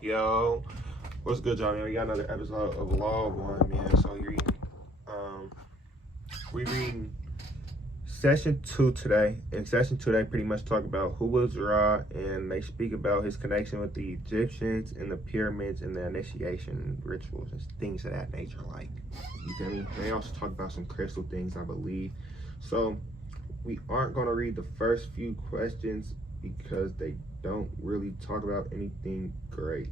Yo, what's good, y'all? Man, we got another episode of Law One, man. So you're reading, we reading session 2 today. In session 2, they pretty much talk about who was Ra, and they speak about his connection with the Egyptians and the pyramids and the initiation rituals and things of that nature. Like, you feel me? They also talk about some crystal things, I believe. So we aren't gonna read the first few questions because they don't really talk about anything great.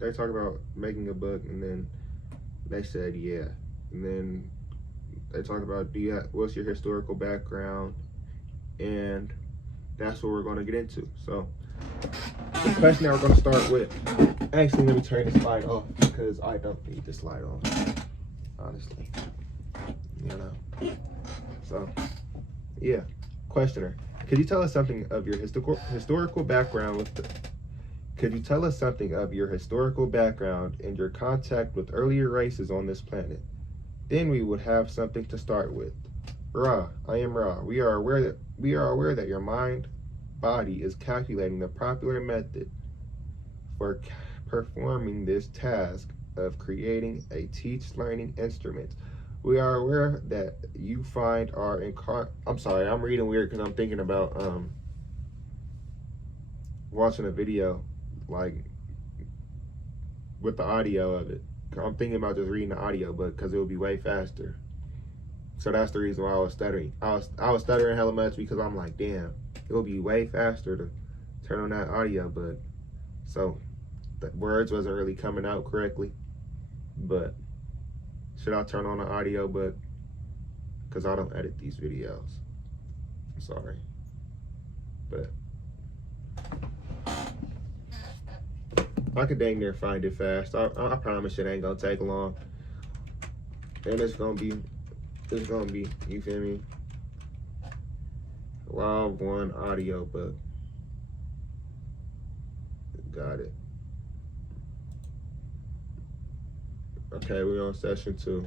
They talk about making a book, and then they said yeah, and then they talk about what's your historical background, and that's what we're going to get into. So the question that we're going to start with, actually let me turn the slide off because I don't need the slide on, honestly, so yeah. Questioner, could you tell us something of your historical background could you tell us something of your historical background and your contact with earlier races on this planet? Then we would have something to start with. Ra, I am Ra. We are aware that your mind body is calculating the popular method for performing this task of creating a teach-learning instrument. We are aware that you find our I'm sorry, I'm reading weird because I'm thinking about watching a video like with the audio of it. I'm thinking about just reading the audio book because it would be way faster. So that's the reason why I was stuttering. I was stuttering hella much because I'm like, damn, it would be way faster to turn on that audio book. So the words wasn't really coming out correctly. But should I turn on the audio book? Because I don't edit these videos. I'm sorry. But I could dang near find it fast. I promise it ain't gonna take long. And it's gonna be, you feel me? Law 1 audio book. Got it. Okay, we're on session 2.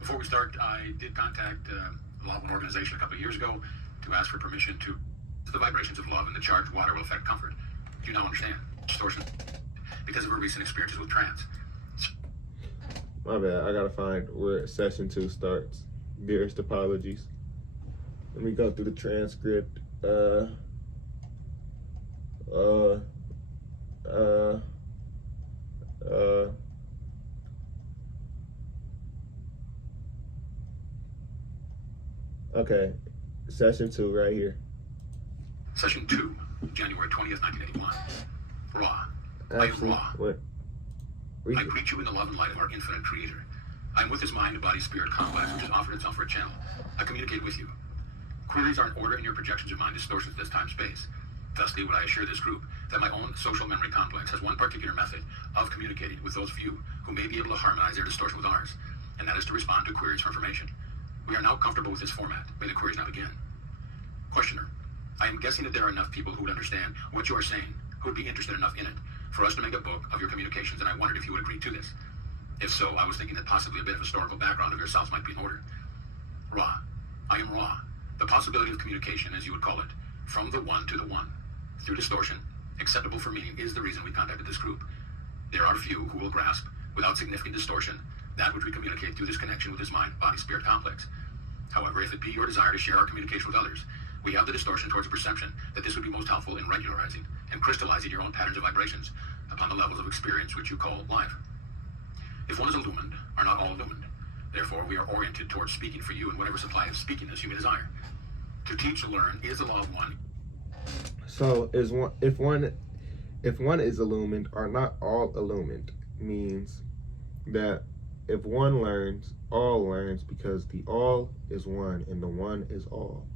Before we start, I did contact the Law 1 organization a couple of years ago to ask for permission to the vibrations of love and the charged water will affect comfort. Do you now understand? Distortion because of her recent experiences with trance. My bad, I gotta find where session 2 starts. Dearest apologies. Let me go through the transcript. Okay, session 2 right here. Session 2, January 20th, 1981. Ra. Actually, I am Ra. what? I greet you in the love and light of our infinite creator. I am with this mind, body, spirit complex which has offered itself for a channel. I communicate with you. Queries are in order in your projections of mind distortions of this time-space. Thusly would I assure this group that my own social memory complex has one particular method of communicating with those few who may be able to harmonize their distortion with ours, and that is to respond to queries for information. We are now comfortable with this format. May the queries now begin. Questioner, I am guessing that there are enough people who would understand what you are saying, who would be interested enough in it, for us to make a book of your communications, and I wondered if you would agree to this. If so, I was thinking that possibly a bit of historical background of yourselves might be in order. Ra. I am Ra. The possibility of communication, as you would call it, from the one to the one, through distortion, acceptable for meaning, is the reason we contacted this group. There are few who will grasp, without significant distortion, that which we communicate through this connection with this mind, body, spirit complex. However, if it be your desire to share our communication with others, we have the distortion towards a perception that this would be most helpful in regularizing and crystallizing your own patterns of vibrations upon the levels of experience which you call life. If one is illumined, are not all illumined. Therefore, we are oriented towards speaking for you in whatever supply of speakingness you may desire. To teach and learn is the law of one. So if one is illumined, are not all illumined, means that if one learns, all learns, because the all is one and the one is all.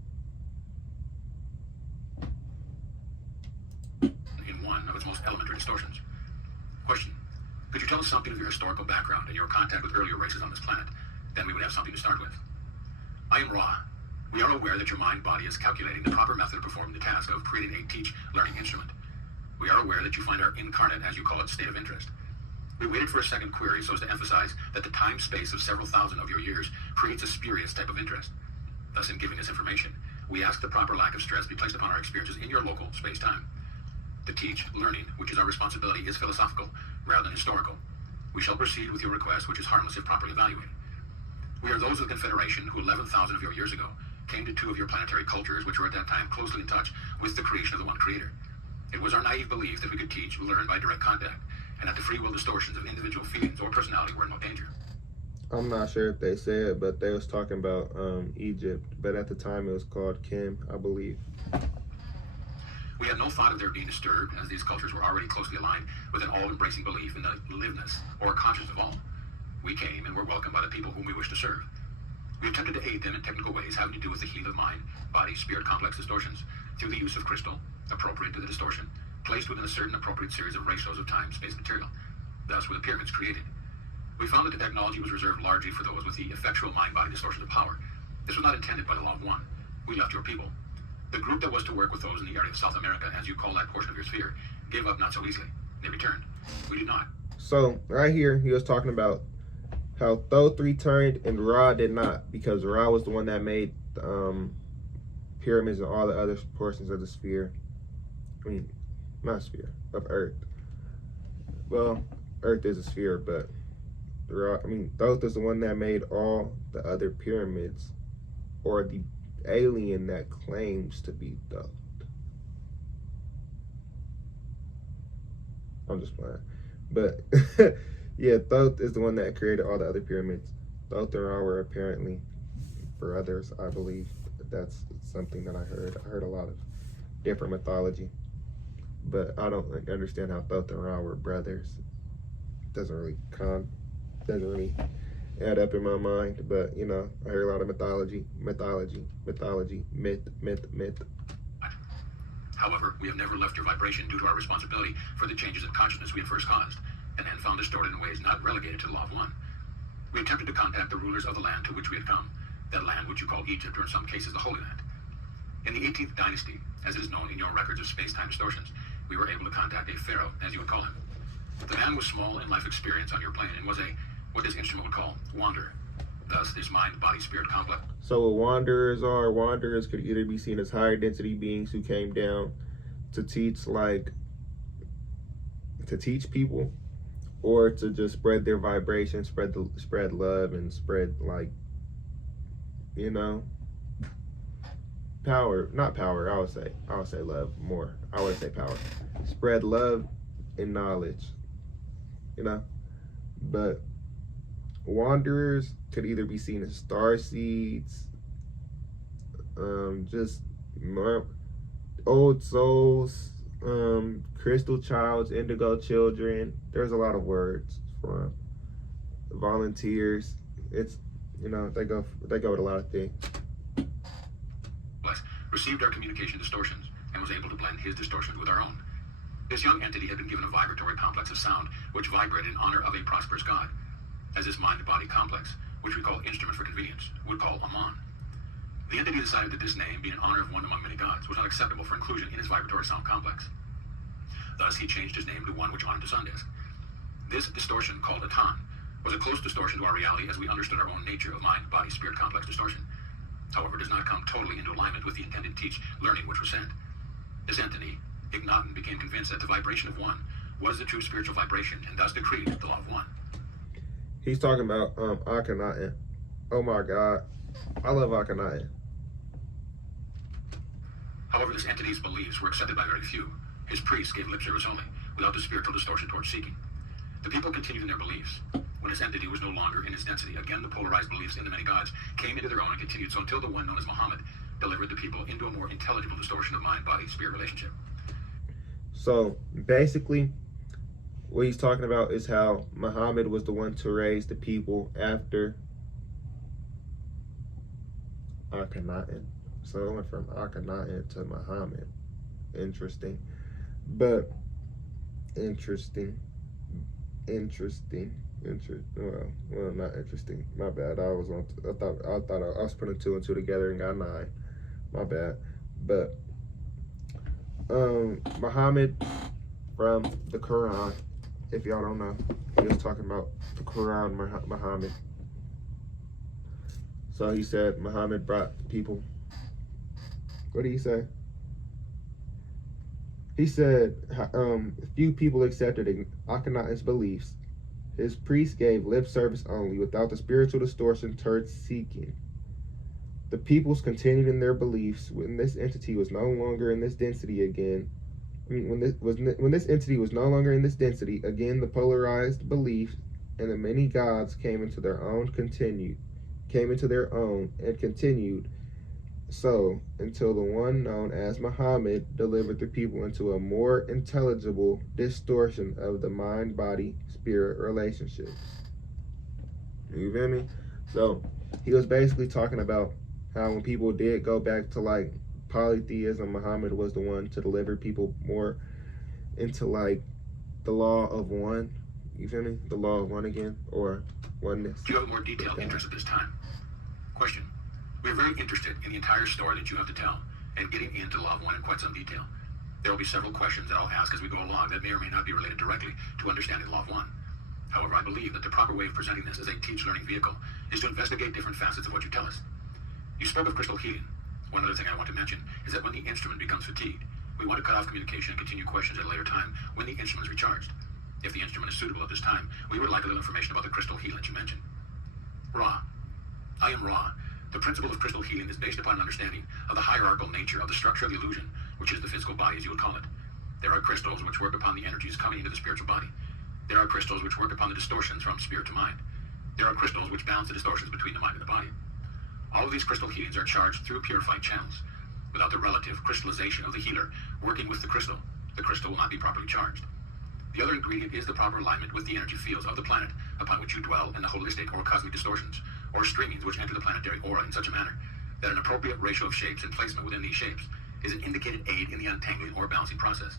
In one of its most elementary distortions. Question. Could you tell us something of your historical background and your contact with earlier races on this planet? Then we would have something to start with. I am Ra. We are aware that your mind-body is calculating the proper method of performing the task of creating a teach-learning instrument. We are aware that you find our incarnate, as you call it, state of interest. We waited for a second query so as to emphasize that the time-space of several thousand of your years creates a spurious type of interest. Thus, in giving this information, we ask the proper lack of stress be placed upon our experiences in your local space-time. To teach, learning, which is our responsibility, is philosophical rather than historical. We shall proceed with your request, which is harmless if properly evaluated. We are those of the Confederation who 11,000 of your years ago came to two of your planetary cultures, which were at that time closely in touch with the creation of the one creator. It was our naive belief that we could teach, learn by direct contact, and that the free will distortions of individual feelings or personality were in no danger. I'm not sure if they said, but they was talking about Egypt, but at the time it was called Kim, I believe. We had no thought of their being disturbed, as these cultures were already closely aligned with an all-embracing belief in the liveness, or conscience of all. We came and were welcomed by the people whom we wish to serve. We attempted to aid them in technical ways having to do with the healing of mind, body, spirit complex distortions, through the use of crystal, appropriate to the distortion, placed within a certain appropriate series of ratios of time, space, material. Thus were the pyramids created. We found that the technology was reserved largely for those with the effectual mind-body distortions of power. This was not intended by the law of one. We left your people. The group that was to work with those in the area of South America, as you call that portion of your sphere, gave up not so easily. They returned. We did not. So right here, he was talking about how Thoth returned and Ra did not, because Ra was the one that made the pyramids and all the other portions of the sphere. I mean, not sphere, of Earth. Well, Earth is a sphere, but Thoth is the one that made all the other pyramids, or the alien that claims to be Thoth. I'm just playing. But yeah, Thoth is the one that created all the other pyramids. Thoth and Ra were apparently for others, I believe. That's something that I heard. I heard a lot of different mythology, but I don't understand how Thoth and Ra were brothers. Doesn't really add up in my mind. But you know, I hear a lot of mythology, myth. However, we have never left your vibration due to our responsibility for the changes in consciousness we had first caused, and then found distorted in ways not relegated to the law of one. We attempted to contact the rulers of the land to which we had come, that land which you call Egypt, or in some cases the Holy Land. In the 18th dynasty, as it is known in your records of space-time distortions, we were able to contact a pharaoh, as you would call him. The man was small in life experience on your plane and was what this instrument would call, wanderer. Thus, this mind-body-spirit complex. So what wanderers could either be seen as higher density beings who came down to teach people, or to just spread their vibration, spread love, and spread, like, you know, power. Not power, I would say love more. I would say power. Spread love and knowledge, you know. But wanderers could either be seen as star seeds, just more old souls, crystal childs, indigo children. There's a lot of words for volunteers. It's, you know, they go with a lot of things. Received our communication distortions and was able to blend his distortions with our own. This young entity had been given a vibratory complex of sound which vibrated in honor of a prosperous god, as this mind-body complex, which we call instrument for convenience, would call Amon. The entity decided that this name, being in honor of one among many gods, was not acceptable for inclusion in his vibratory sound complex. Thus, he changed his name to one which honored the sun disk. This distortion, called Atan, was a close distortion to our reality as we understood our own nature of mind, body, spirit complex distortion. However, it does not come totally into alignment with the intended teach, learning which was sent. This entity, Ignatin, became convinced that the vibration of one was the true spiritual vibration, and thus decreed the law of one. He's talking about Akhenaten. Oh my God, I love Akhenaten. However, this entity's beliefs were accepted by very few. His priests gave lip service only, without the spiritual distortion towards seeking. The people continued in their beliefs. When his entity was no longer in its density, again the polarized beliefs in the many gods came into their own and continued so until the one known as Muhammad delivered the people into a more intelligible distortion of mind-body-spirit relationship. So basically, what he's talking about is how Muhammad was the one to raise the people after Akhenaten. So it went from Akhenaten to Muhammad. Interesting. But interesting. Well, not interesting. My bad. I thought I was putting 2 and 2 together and got 9. My bad. But Muhammad from the Quran, if y'all don't know, he was talking about the Quran, Muhammad. So he said Muhammad brought people. What did he say? He said few people accepted Akhenaten's beliefs. His priests gave lip service only, without the spiritual distortion towards seeking. The peoples continued in their beliefs when this entity was no longer in this density again. When this entity was no longer in this density again, the polarized beliefs and the many gods came into their own and continued so until the one known as Muhammad delivered the people into a more intelligible distortion of the mind-body-spirit relationship. You feel me? So he was basically talking about how when people did go back to like polytheism, Muhammad was the one to deliver people more into like the law of one. You feel me? The law of one again, or oneness. Do you have a more detailed interest at this time? Question. We are very interested in the entire story that you have to tell and getting into law of one in quite some detail. There will be several questions that I'll ask as we go along that may or may not be related directly to understanding law of one. However, I believe that the proper way of presenting this as a teach-learning vehicle is to investigate different facets of what you tell us. You spoke of crystal healing. One other thing I want to mention is that when the instrument becomes fatigued, we want to cut off communication and continue questions at a later time when the instrument is recharged. If the instrument is suitable at this time, we would like a little information about the crystal healing that you mentioned. Ra. I am Ra. The principle of crystal healing is based upon an understanding of the hierarchical nature of the structure of the illusion, which is the physical body, as you would call it. There are crystals which work upon the energies coming into the spiritual body. There are crystals which work upon the distortions from spirit to mind. There are crystals which balance the distortions between the mind and the body. All of these crystal healings are charged through purified channels. Without the relative crystallization of the healer working with the crystal will not be properly charged. The other ingredient is the proper alignment with the energy fields of the planet upon which you dwell and the holistic or cosmic distortions, or streamings which enter the planetary aura in such a manner that an appropriate ratio of shapes and placement within these shapes is an indicated aid in the untangling or balancing process.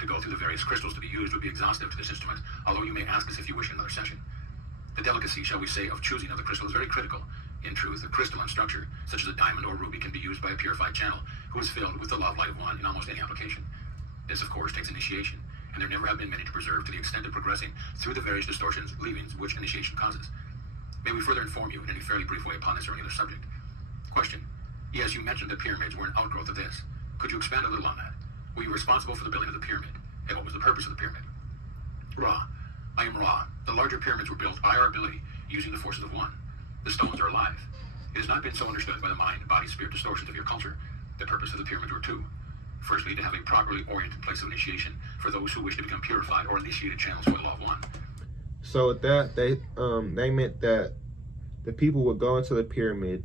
To go through the various crystals to be used would be exhaustive to this instrument, although you may ask us if you wish in another session. The delicacy, shall we say, of choosing of the crystal is very critical. In truth, a crystalline structure, such as a diamond or ruby, can be used by a purified channel who is filled with the love light of one in almost any application. This, of course, takes initiation, and there never have been many to preserve to the extent of progressing through the various distortions, leavings, which initiation causes. May we further inform you in any fairly brief way upon this or any other subject? Question. Yes, you mentioned the pyramids were an outgrowth of this. Could you expand a little on that? Were you responsible for the building of the pyramid? And what was the purpose of the pyramid? Ra. I am Ra. The larger pyramids were built by our ability, using the forces of one. The stones are alive. It has not been so understood by the mind, body, spirit distortions of your culture. The purpose of the pyramids were two. Firstly, to have a properly oriented place of initiation for those who wish to become purified or initiated channels for the law of one. So with that, they meant that the people would go into the pyramid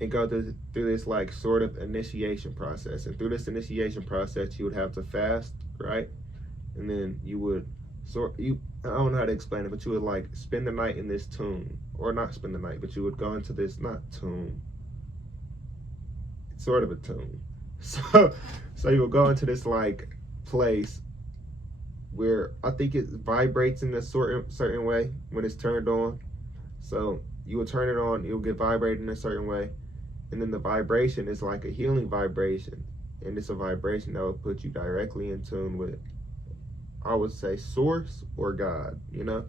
and go through this like sort of initiation process. And through this initiation process, you would have to fast, right? And then you would I don't know how to explain it, but you would like spend the night in this tomb, or not spend the night, but you would go into this, not tomb, it's sort of a tomb. So you would go into this like place where I think it vibrates in a certain way when it's turned on. So you would turn it on, it will get vibrated in a certain way, and then the vibration is like a healing vibration, and it's a vibration that will put you directly in tune with, I would say, source or God, you know.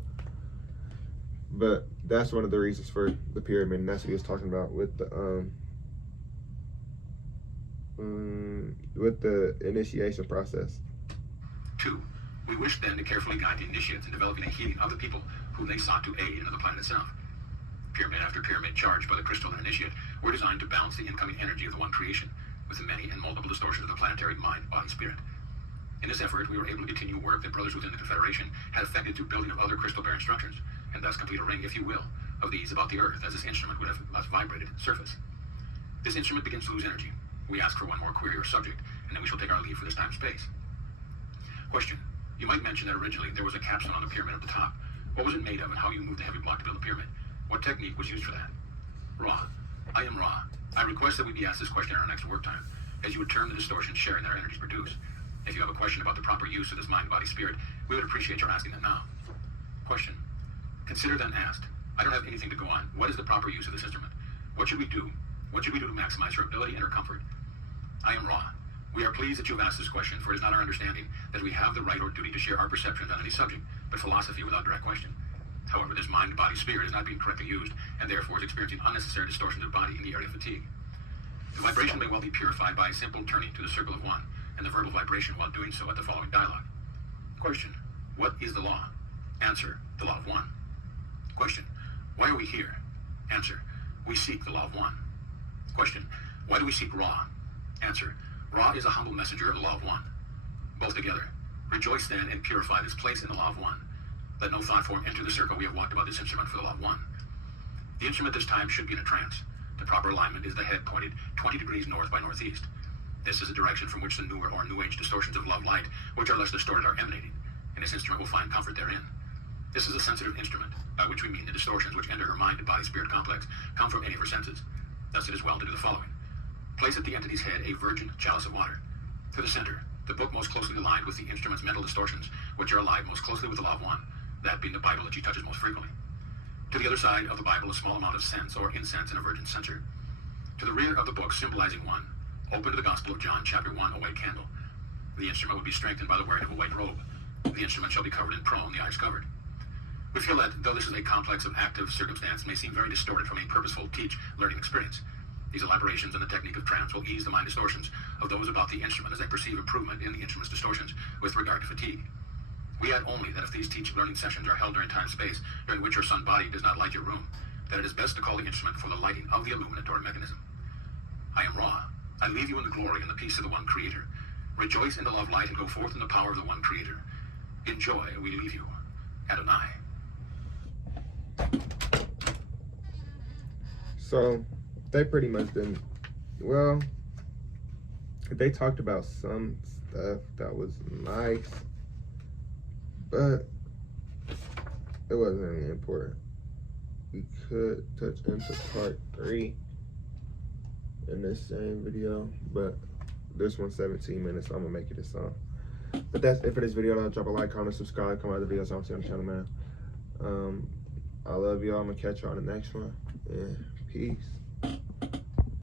But that's one of the reasons for the pyramid, and that's what he was talking about with the initiation process. 2. We wish then to carefully guide the initiates in developing a healing of the people whom they sought to aid and of the planet itself. Pyramid after pyramid charged by the crystal and initiate were designed to balance the incoming energy of the one creation with the many and multiple distortions of the planetary mind, body, spirit. In this effort, we were able to continue work that brothers within the Confederation had effected through building of other crystal-bearing structures, and thus complete a ring, if you will, of these about the Earth, as this instrument would have less vibrated surface. This instrument begins to lose energy. We ask for one more query or subject, and then we shall take our leave for this time-space. Question. You might mention that originally there was a capstone on the pyramid at the top. What was it made of, and how you moved the heavy block to build the pyramid? What technique was used for that? Ra. I am Ra. I request that we be asked this question at our next work time, as you would term the distortions sharing their energies produce. If you have a question about the proper use of this mind, body, spirit, we would appreciate your asking that now. Question. Consider then asked. I don't have anything to go on. What is the proper use of this instrument? What should we do? What should we do to maximize her ability and her comfort? I am Ra. We are pleased that you have asked this question, for it is not our understanding that we have the right or duty to share our perceptions on any subject, but philosophy without direct question. However, this mind-body-spirit is not being correctly used, and therefore is experiencing unnecessary distortions of the body in the area of fatigue. The vibration may well be purified by a simple turning to the circle of one, and the verbal vibration while doing so at the following dialogue. Question: what is the law? Answer: the law of one. Question: why are we here? Answer: we seek the law of one. Question: why do we seek Ra? Answer: Ra is a humble messenger of the law of one. Both together. Rejoice then and purify this place in the law of one. Let no thought form enter the circle we have walked about this instrument for the law of one. The instrument this time should be in a trance. The proper alignment is the head pointed 20 degrees north by northeast. This is the direction from which the newer or new age distortions of love light, which are less distorted, are emanating, and this instrument will find comfort therein. This is a sensitive instrument, by which we mean the distortions which enter her mind and body spirit complex come from any of her senses. Thus it is well to do the following. Place at the entity's head a virgin chalice of water. To the center, the book most closely aligned with the instrument's mental distortions, which are allied most closely with the law of one, that being the Bible that she touches most frequently. To the other side of the Bible, a small amount of sense or incense in a virgin censer. To the rear of the book, symbolizing one, open to the Gospel of John, chapter 1, a white candle. The instrument will be strengthened by the wearing of a white robe. The instrument shall be covered in prone, the eyes covered. We feel that, though this is a complex of active circumstance, may seem very distorted from a purposeful learning experience. These elaborations and the technique of trance will ease the mind distortions of those about the instrument as they perceive improvement in the instrument's distortions with regard to fatigue. We add only that if these learning sessions are held during time-space, during which your sun body does not light your room, that it is best to call the instrument for the lighting of the illuminatory mechanism. I am Ra. I leave you in the glory and the peace of the one Creator. Rejoice in the love light and go forth in the power of the one Creator. In joy we leave you. Adonai. So they pretty much didn't, well, they talked about some stuff that was nice, but it wasn't really important. We could touch into part 3 in this same video, but this one's 17 minutes, so I'm gonna make it a song. But that's it for this video. I'll drop a like, comment, subscribe, come out of the videos I'm seeing on the channel, man. I love y'all. I'm gonna catch y'all on the next one. Yeah, peace.